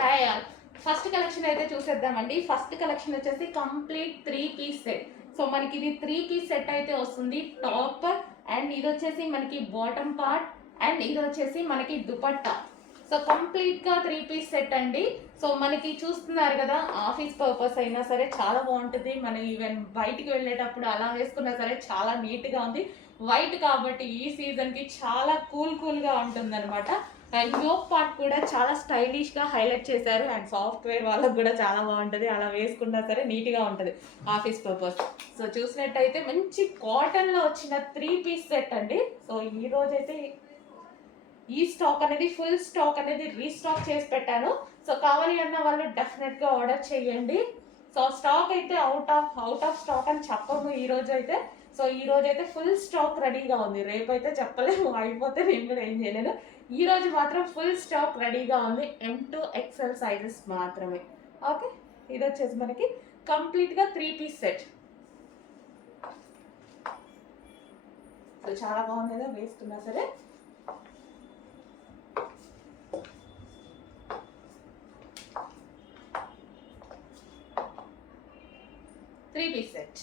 Hi all. First collection అయితే చూసేద్దామండి. First collection వచ్చేసి కంప్లీట్ 3 పీస్ సెట్. సో మనకి ఇది 3 పీస్ సెట్ అయితే వస్తుంది. టాప్ అండ్ ఇది వచ్చేసి మనకి బాటమ్ పార్ట్ అండ్ ఇది వచ్చేసి మనకి దుపట్టా. సో కంప్లీట్ గా 3 పీస్ సెట్ అండి. సో మనకి చూస్తున్నారు కదా, ఆఫీస్ పర్పస్ అయినా సరే చాలా బాగుంటుంది. మనం ఈవెన్ బయటికి వెళ్ళేటప్పుడు అలా వేసుకున్నా సరే చాలా నీట్ గా ఉంది. వైట్ కాబట్టి ఈ సీజన్ కి చాలా కూల్ గా ఉంటుంది అనమాట. అండ్ యోక్ పార్ట్ కూడా చాలా స్టైలిష్ గా హైలైట్ చేశారు. అండ్ సాఫ్ట్వేర్ వాళ్ళకి కూడా చాలా బాగుంటుంది, అలా వేసుకున్నా సరే నీట్ గా ఉంటుంది ఆఫీస్ పర్పస్. సో చూసినట్టయితే మంచి కాటన్ లో వచ్చిన 3 పీస్ సెట్ అండి. సో ఈ రోజైతే ఈ స్టాక్ అనేది ఫుల్ స్టాక్ అనేది రీస్టాక్ చేసి పెట్టాను. సో కావాలి అన్న వాళ్ళు డెఫినెట్ గా ఆర్డర్ చేయండి. సో స్టాక్ అయితే అవుట్ ఆఫ్ స్టాక్ అని చెప్పము ఈ రోజు అయితే. సో ఈ రోజు అయితే ఫుల్ స్టాక్ రెడీగా ఉంది. రేపు అయితే చెప్పలేము, అయిపోతే నేను కూడా ఏం చేయలేను. ఈ రోజు మాత్రం ఫుల్ స్టాక్ రెడీగా ఉంది. M2 XL సైజెస్ మాత్రమే. ఓకే, ఇది వచ్చేసి మనకి కంప్లీట్ గా 3 పీస్ సెట్. సో చాలా బాగుంది కదా, వేసుకున్నా సరే. Three piece set.